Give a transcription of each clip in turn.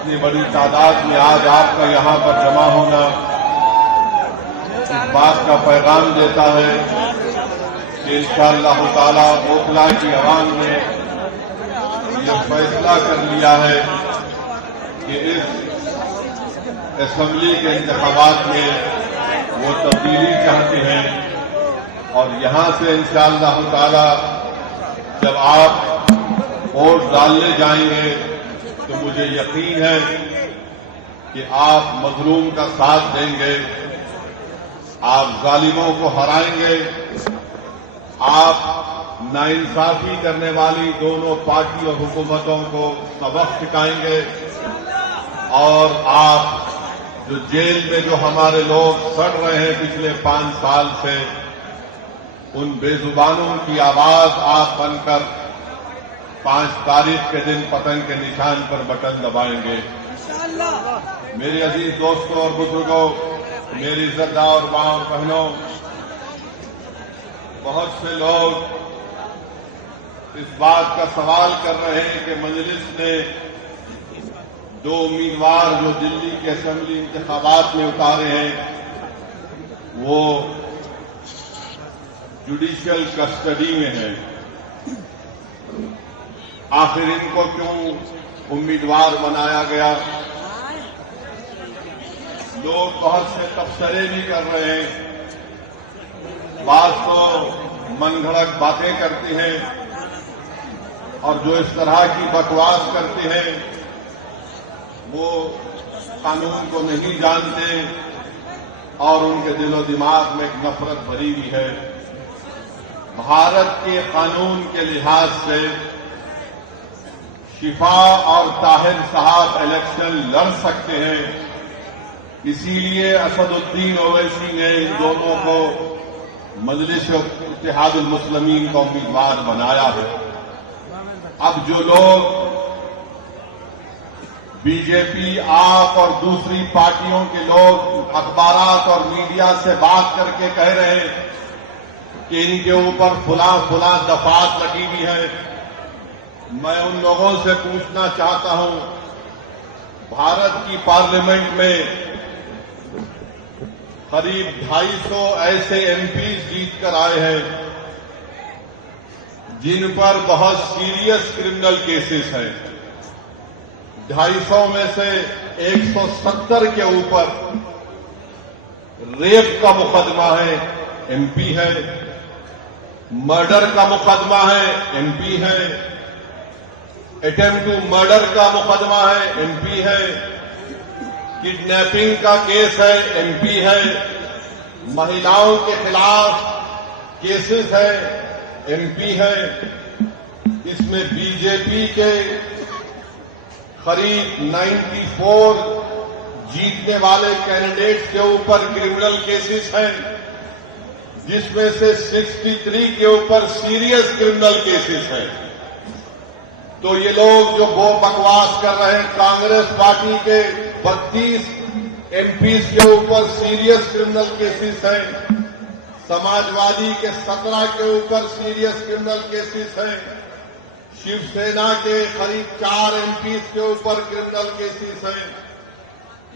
اتنی بڑی تعداد میں آج آپ کا یہاں پر جمع ہونا اس بات کا پیغام دیتا ہے کہ انشاءاللہ تعالی اوکھلا کی عوام نے یہ فیصلہ کر لیا ہے کہ اس اسمبلی کے انتخابات میں وہ تبدیلی چاہتے ہیں، اور یہاں سے انشاءاللہ تعالی جب آپ ووٹ ڈالنے جائیں گے تو مجھے یقین ہے کہ آپ مظلوم کا ساتھ دیں گے، آپ ظالموں کو ہرائیں گے، آپ ناانصافی کرنے والی دونوں پارٹی اور حکومتوں کو سبق سکھائیں گے، اور آپ جو جیل میں جو ہمارے لوگ سڑ رہے ہیں پچھلے 5 سال سے، ان بے زبانوں کی آواز آپ بن کر 5 تاریخ کے دن پتنگ کے نشان پر بٹن دبائیں گے۔ میرے عزیز دوستوں اور بزرگوں، میری عزتدار ماں اور بہنوں، بہت سے لوگ اس بات کا سوال کر رہے ہیں کہ مجلس نے 2 امیدوار جو دلی کے اسمبلی انتخابات میں اتارے ہیں وہ جوڈیشل کسٹڈی میں ہیں، آخر ان کو کیوں امیدوار بنایا گیا؟ لوگ بہت سے تبصرے بھی کر رہے ہیں، بعض تو من گھڑت باتیں کرتے ہیں، اور جو اس طرح کی بکواس کرتے ہیں وہ قانون کو نہیں جانتے اور ان کے دل و دماغ میں ایک نفرت بھری ہوئی ہے۔ بھارت کے قانون کے لحاظ سے شفا اور طاہر صاحب الیکشن لڑ سکتے ہیں، اسی لیے اسد الدین اویسی نے ان دونوں کو مجلس اتحاد المسلمین کا امیدوار بنایا ہے۔ اب جو لوگ بی جے پی، آپ اور دوسری پارٹیوں کے لوگ اخبارات اور میڈیا سے بات کر کے کہہ رہے ہیں کہ ان کے اوپر فلاں دفعات لگی ہوئی ہے، میں ان لوگوں سے پوچھنا چاہتا ہوں، بھارت کی پارلیمنٹ میں قریب 250 ایسے ایم پیز جیت کر آئے ہیں جن پر بہت سیریس کرمنل کیسز ہیں۔ 250 میں سے 170 کے اوپر ریپ کا مقدمہ ہے، ایم پی ہے، مرڈر کا مقدمہ ہے، ایم پی ہے، اٹیمپٹ ٹو مرڈر کا مقدمہ ہے، ایم پی ہے، کڈنیپنگ کا کیس ہے، ایم پی ہے، مہیلاؤں کے خلاف کیسز ہے، ایم پی ہے۔ اس میں بی جے پی کے قریب 94 جیتنے والے کینڈیڈیٹس کے اوپر کرمنل کیسز ہیں، جس میں سے 63 کے اوپر سیریس کرمنل کیسز ہیں۔ تو یہ لوگ جو وہ بکواس کر رہے ہیں، کانگریس پارٹی کے 32 ایم پیز کے اوپر سیریس کرمنل کیسز ہیں، سماجوادی کے 17 کے اوپر سیریس کرمنل کیسز ہیں، شیو سینا کے قریب 4 ایم پیز کے اوپر کرمنل کیسز ہیں۔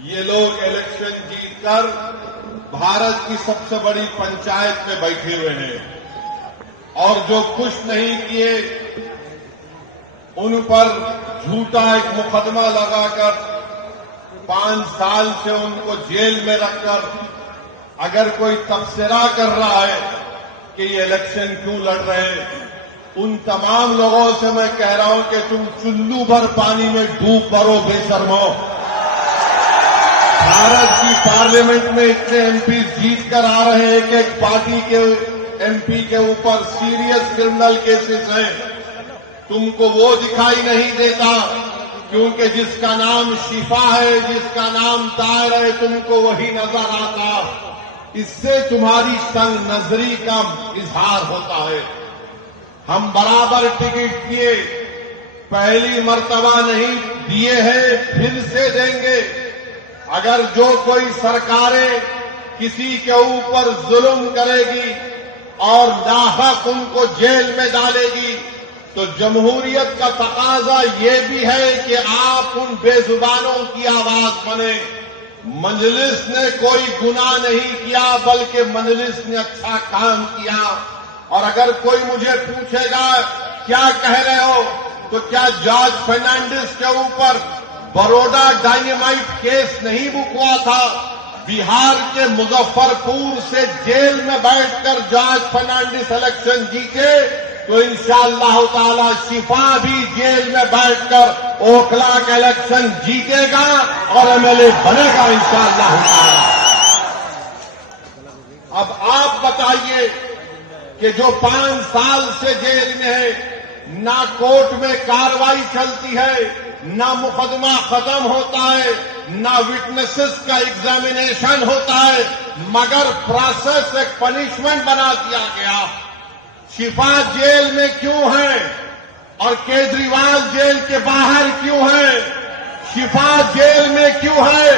یہ لوگ الیکشن جیت کر بھارت کی سب سے بڑی پنچایت میں بیٹھے ہوئے ہیں، اور جو کچھ نہیں کیے ان پر جھوٹا ایک مقدمہ لگا کر 5 سال سے ان کو جیل میں رکھ کر اگر کوئی تبصرہ کر رہا ہے کہ یہ الیکشن کیوں لڑ رہے ہیں، ان تمام لوگوں سے میں کہہ رہا ہوں کہ تم چلو بھر پانی میں ڈوب مرو بے شرمو۔ بھارت کی پارلیمنٹ میں اتنے ایم پی جیت کر آ رہے ہیں کہ ایک پارٹی کے ایم پی کے اوپر سیریس کرمنل کیسز ہیں، تم کو وہ دکھائی نہیں دیتا کیونکہ جس کا نام شفا ہے، جس کا نام طاہر ہے، تم کو وہی نظر آتا۔ اس سے تمہاری تنگ نظری کا اظہار ہوتا ہے۔ ہم برابر ٹکٹ کیے، پہلی مرتبہ نہیں دیے ہیں، پھر سے دیں گے۔ اگر جو کوئی سرکاریں کسی کے اوپر ظلم کرے گی اور ناحق ان کو جیل میں ڈالے گی، تو جمہوریت کا تقاضا یہ بھی ہے کہ آپ ان بے زبانوں کی آواز بنے. مجلس نے کوئی گناہ نہیں کیا بلکہ مجلس نے اچھا کام کیا. اور اگر کوئی مجھے پوچھے گا کیا کہہ رہے ہو تو کیا جارج فرنانڈس کے اوپر بروڈا ڈائنامائٹ کیس نہیں بک ہوا تھا؟ بہار کے مظفر پور سے جیل میں بیٹھ کر جارج فرنانڈس الیکشن جیتے تو انشاءاللہ تعالی شفا بھی جیل میں بیٹھ کر اوکھلا کا الیکشن جیتے گا اور ایم ایل اے بنے گا انشاءاللہ تعالی. اب آپ بتائیے کہ جو 5 سال سے جیل میں ہے، نہ کورٹ میں کارروائی چلتی ہے، نہ مقدمہ ختم ہوتا ہے، نہ وٹنسز کا ایگزامینیشن ہوتا ہے، مگر پروسیس ایک پنشمنٹ بنا دیا گیا. شفا جیل میں کیوں ہے اور کیجریوال جیل کے باہر کیوں ہے؟ شفا جیل میں کیوں ہے؟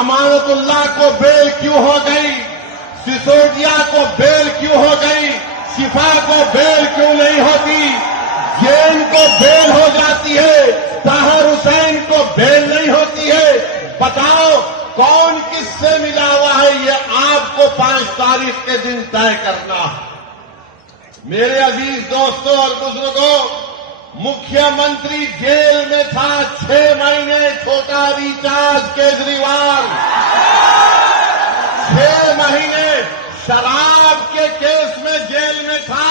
امانت اللہ کو بیل کیوں ہو گئی؟ سسودیا کو بیل کیوں ہو گئی؟ شفا کو بیل کیوں نہیں ہوتی؟ جین کو بیل ہو جاتی ہے، طاہر حسین کو بیل نہیں ہوتی ہے. بتاؤ کون کس سے ملا ہوا ہے؟ یہ آپ کو 5 تاریخ کے دن طے کرنا ہے. میرے عزیز دوستوں اور بزرگوں، مکھیہ منتری جیل میں تھا 6 مہینے، چھوٹا ریچارڈ کیجریوال 6 مہینے شراب کے کیس میں جیل میں تھا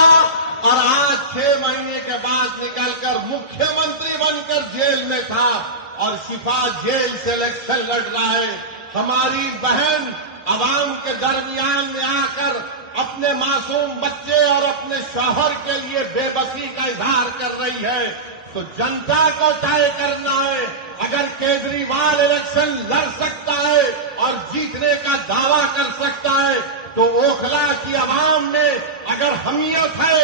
اور آج 6 مہینے کے بعد نکل کر مکھیہ منتری بن کر جیل میں تھا اور شفا جیل سے الیکشن لڑ رہا ہے. ہماری بہن عوام کے درمیان میں آ کر اپنے معصوم بچے اور اپنے شوہر کے لیے بے بسی کا اظہار کر رہی ہے. تو جنتا کو طے کرنا ہے. اگر کیجریوال الیکشن لڑ سکتا ہے اور جیتنے کا دعویٰ کر سکتا ہے تو اوکھلا کی عوام میں اگر حمیت ہے،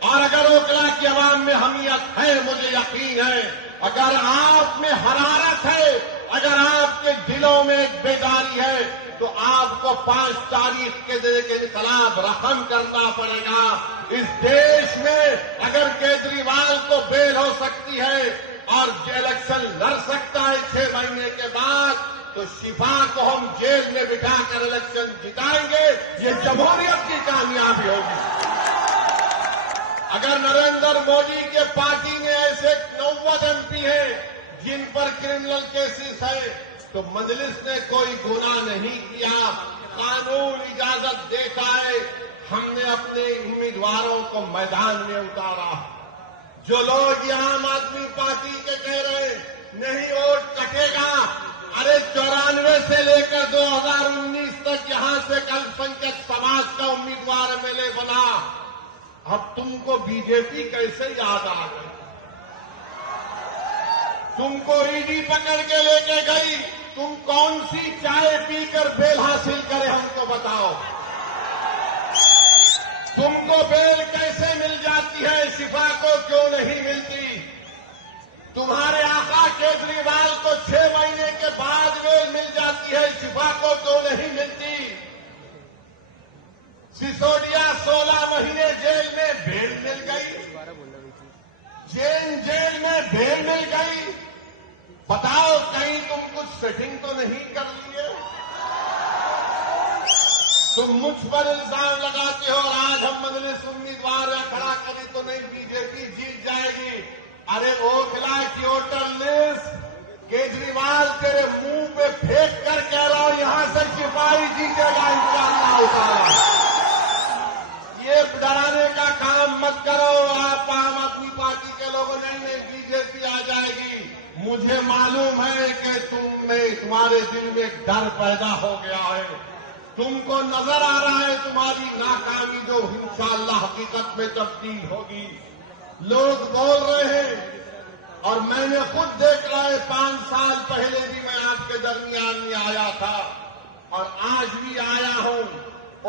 اور اگر اوکھلا کی عوام میں حمیت ہے، مجھے یقین ہے، اگر آپ میں حرارت ہے، اگر آپ کے دلوں میں ایک بیداری ہے تو آپ کو 5 تاریخ کے دن کے انقلاب رقم کرنا پڑے گا. اس دیش میں اگر کیجریوال کو بیل ہو سکتی ہے اور الیکشن لڑ سکتا ہے 6 مہینے کے بعد تو شفا کو ہم جیل میں بٹھا کر الیکشن جتائیں گے. یہ جمہوریت کی کامیابی ہوگی. اگر نریندر مودی کے پارٹی میں ایسے 90 MP ہیں جن پر کرمنل کیسز ہے تو مجلس نے کوئی گناہ نہیں کیا. قانون اجازت دیتا ہے. ہم نے اپنے امیدواروں کو میدان میں اتارا. جو لوگ یہ عام آدمی پارٹی کے کہہ رہے ہیں نہیں ووٹ کٹے گا، ارے 94 سے لے کر 2019 تک یہاں سے الپسنکھیک سماج کا امیدوار MLA بنا. اب تم کو بی جے پی کیسے یاد آ گئی؟ تم کو ED پکڑ کے لے کے گئی. تم کون سی چائے پی کر بیل حاصل کرے ہم کو بتاؤ. تم کو بیل کیسے مل جاتی ہے، شفا کو کیوں نہیں ملتی؟ تمہارے آقا کیجریوال کو 6 مہینے کے بعد بیل مل جاتی ہے، شفا کو کیوں نہیں ملتی؟ سسودیا 16 مہینے جیل میں بیل مل گئی، جین جیل میں بیل مل گئی. بتاؤ کہیں تم کچھ سیٹنگ تو نہیں کر لیے؟ تم مجھ پر الزام لگاتے ہو اور آج ہم مجلس امیدوار کھڑا کریں تو نہیں بی جے پی جیت جائے گی. ارے اوکھلا کی ووٹر لسٹ کیجریوال تیرے منہ پہ پھینک کر کہہ رہا ہوں یہاں سے شفائی جیتے گا انشاءاللہ تعالی. یہ ڈرانے کا کام مت کرو. آپ عام آدمی پارٹی کے لوگوں نہیں بی جے پی آ جائے گی. مجھے معلوم ہے کہ تمہارے دل میں ڈر پیدا ہو گیا ہے. تم کو نظر آ رہا ہے تمہاری ناکامی جو انشاءاللہ حقیقت میں تبدیل ہوگی. لوگ بول رہے ہیں اور میں نے خود دیکھا ہے. 5 سال پہلے بھی میں آپ کے درمیان میں آیا تھا اور آج بھی آیا ہوں.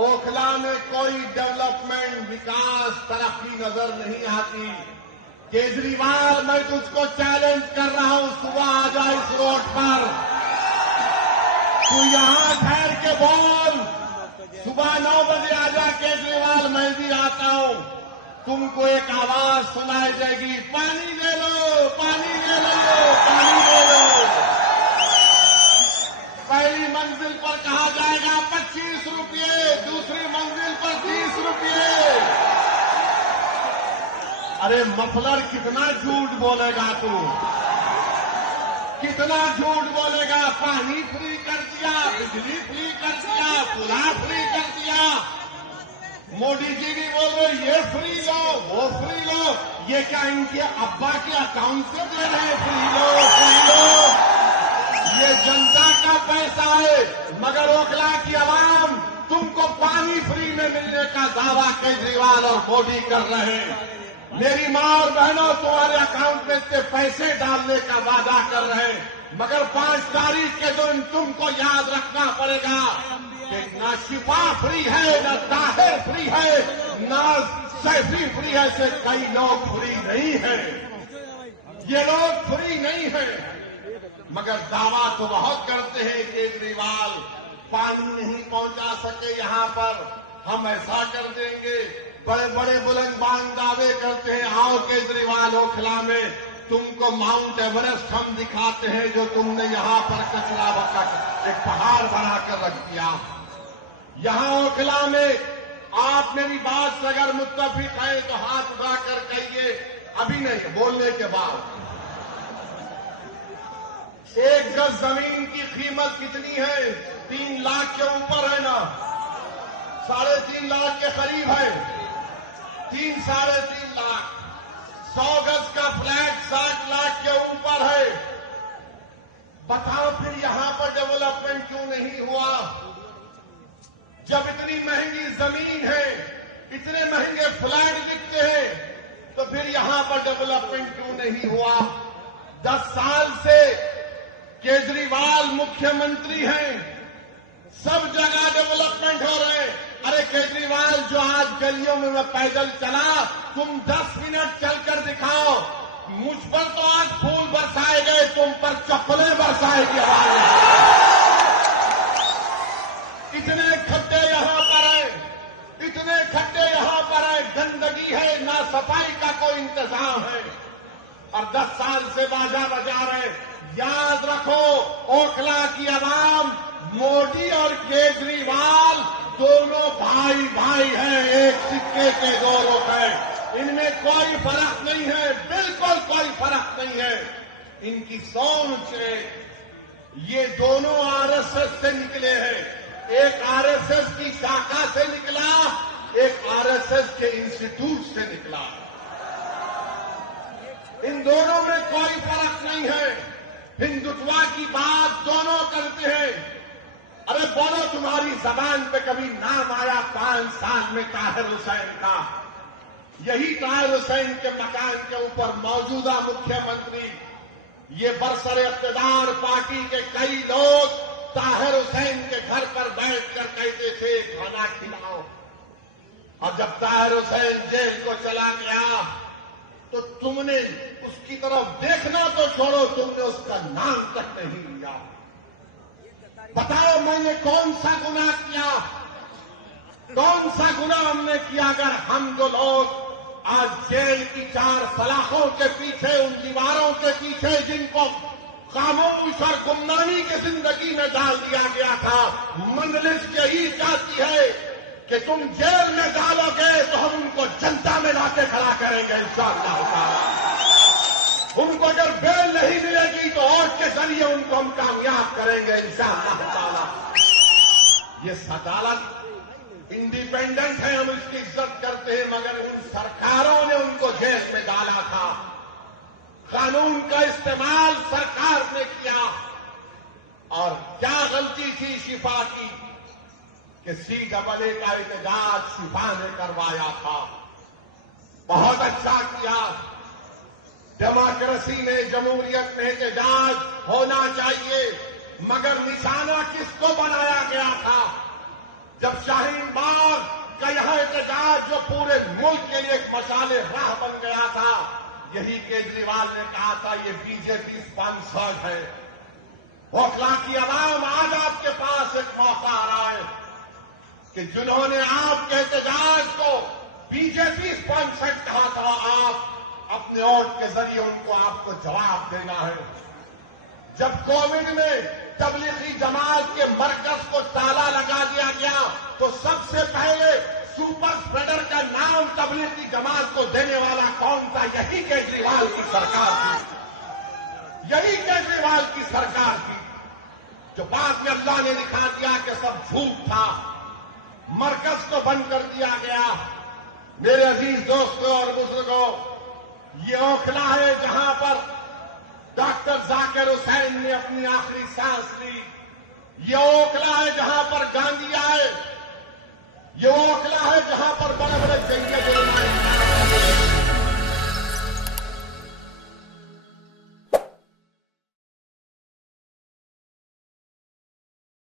اوکھلا میں کوئی ڈیولپمنٹ، وکاس، ترقی نظر نہیں آتی. کیجریوال میں تجھ کو چیلنج کر رہا ہوں، صبح آ جا اس روڈ پر. تو یہاں ٹھہر کے بول. صبح 9 بجے آ جا کیجریوال، میں بھی آتا ہوں. تم کو ایک آواز سنائی جائے گی، پانی لے لو، پانی لے لو، پانی لے لو۔ پہلی منزل پر کہا جائے گا 25 روپئے، دوسری منزل پر 30 روپئے۔ ارے مفلر کتنا جھوٹ بولے گا تو، کتنا جھوٹ بولے گا؟ پانی فری کر دیا، بجلی فری کر دیا، کھلا فری کر دیا۔ مودی جی بھی بول رہے یہ فری لو، وہ فری لو۔ یہ کیا ان کے ابا کے اکاؤنٹ سے دے رہے ہیں؟ فری لو، فری لو۔ یہ جنتا کا پیسہ ہے، مگر اوکھلا کی عوام تم کو پانی فری میں ملنے کا دعویٰ کیجریوال اور مودی کر رہے ہیں۔ میری ماں اور بہنوں تمہارے اکاؤنٹ میں سے پیسے ڈالنے کا وعدہ کر رہے ہیں، مگر 5 تاریخ کے دن تم کو یاد رکھنا پڑے گا کہ نہ شفا فری ہے، نہ طاہر فری ہے، نہ سیفی فری ہے، سے کئی لوگ فری نہیں ہیں۔ یہ لوگ فری نہیں ہیں، مگر دعویٰ تو بہت کرتے ہیں کیجریوال پانی نہیں پہنچا سکے یہاں پر، ہم ایسا کر دیں گے۔ بڑے بڑے بلند بانگ دعوے کرتے ہیں، آؤ کیجریوال اوکھلا میں تم کو ماؤنٹ ایوریسٹ ہم دکھاتے ہیں جو تم نے یہاں پر کچرا بکٹ ایک پہاڑ بنا کر رکھ دیا۔ یہاں اوکھلا میں آپ میری بات سے اگر متفق ہیں تو ہاتھ اٹھا کر کہیے، ابھی نہیں بولنے کے بعد۔ 1 گز زمین کی قیمت کتنی ہے؟ 3 لاکھ کے اوپر ہے نا، 3.5 لاکھ کے قریب ہے، 3 ساڑھے 3 لاکھ۔ 100 گز کا فلیٹ 60 لاکھ کے اوپر ہے۔ بتاؤ پھر یہاں پر ڈیولپمنٹ کیوں نہیں ہوا؟ جب اتنی مہنگی زمین ہے، اتنے مہنگے فلیٹ بکتے ہیں، تو پھر یہاں پر ڈیولپمنٹ کیوں نہیں ہوا؟ 10 سال سے کیجریوال مکھیہ منتری ہیں، سب جگہ ڈیولپمنٹ ہو رہے ہیں۔ ارے کیجریوال جو آج گلیوں میں پیدل چلا، تم 10 منٹ چل کر دکھاؤ، مجھ پر تو آج پھول برسائے گئے، تم پر چپلیں برسائے گی آواز۔ اتنے کھڈے یہاں پر ہیں، اتنے کھڈے یہاں پر ہیں، گندگی ہے، نہ صفائی کا کوئی انتظام ہے، اور 10 سال سے باجا بجا رہے۔ یاد رکھو اوکھلا کی عوام مودی اور کیجریوال دونوں بھائی بھائی ہیں، ایک سکے کے 2 رخ ہیں، ان میں کوئی فرق نہیں ہے، بالکل کوئی فرق نہیں ہے۔ ان کی سوچ ہے، یہ دونوں RSS سے نکلے ہیں، ایک RSS کی شاخا سے نکلا، ایک RSS کے انسٹیٹیوٹ سے نکلا۔ ان دونوں میں کوئی فرق نہیں ہے، ہندوتوا کی بات دونوں کرتے ہیں۔ ارے بولو تمہاری زبان پہ کبھی نام آیا 5 سال میں طاہر حسین کا؟ یہی طاہر حسین کے مکان کے اوپر موجودہ مکھیہ منتری، یہ برسر اقتدار پارٹی کے کئی لوگ طاہر حسین کے گھر پر بیٹھ کر کہتے تھے کھانا کھلاؤ، اور جب طاہر حسین جیل کو چلا گیا تو تم نے اس کی طرف دیکھنا تو چھوڑو، تم نے اس کا نام تک نہیں لیا۔ بتاؤ میں نے کون سا گناہ کیا؟ کون سا گناہ ہم نے کیا؟ اگر ہم جو لوگ آج جیل کی 4 سلاخوں کے پیچھے، ان دیواروں کے پیچھے جن کو خاموش اور گمنامی کی زندگی میں ڈال دیا گیا تھا، مجلس یہی چاہتی ہے کہ تم جیل میں ڈالو گے تو ہم ان کو جنتا میں لا کے کھڑا کریں گے انشاءاللہ تعالی۔ ان کو اگر بیل نہیں ملے گی تو ووٹ کے ذریعے ان کو ہم کامیاب کریں گے انشاءاللہ تعالی۔ یہ عدالت انڈیپینڈنٹ ہے، ہم اس کی عزت کرتے ہیں، مگر ان سرکاروں نے ان کو جیل میں ڈالا تھا۔ قانون کا استعمال سرکار نے کیا، اور کیا غلطی تھی شفا کی کہ CAA کا احتجاج شفا نے کروایا تھا۔ بہت اچھا کیا، ڈیموکریسی میں، جمہوریت میں احتجاج ہونا چاہیے، مگر نشانہ کس کو بنایا گیا تھا؟ جب شاہین باغ کا یہاں احتجاج جو پورے ملک کے لیے ایک مشعل راہ بن گیا تھا، یہی کیجریوال نے کہا تھا یہ BJP اسپانسرڈ ہے۔ اوکھلا کی عوام آج آپ کے پاس ایک موقع آ رہا ہے کہ جنہوں نے آپ کے احتجاج کو بی جے پی اسپانسرڈ کہا تھا، آپ اپنے ووٹ کے ذریعے ان کو آپ کو جواب دینا ہے۔ جب کووڈ میں تبلیغی جماعت کے مرکز کو تالا لگا دیا گیا تو سب سے پہلے سپر اسپریڈر کا نام تبلیغی جماعت کو دینے والا کون تھا؟ یہی کیجریوال کی سرکار تھی، یہی کیجریوال کی سرکار تھی، جو بعد میں اللہ نے دکھا دیا کہ سب جھوٹ تھا، مرکز کو بند کر دیا گیا۔ میرے عزیز دوستوں اور بزرگوں، یہ اوکھلا ہے جہاں پر ڈاکٹر ذاکر حسین نے اپنی آخری سانس لی، یہ اوکھلا ہے جہاں پر گاندھی آئے، یہ اوکھلا ہے جہاں پر بڑے بڑے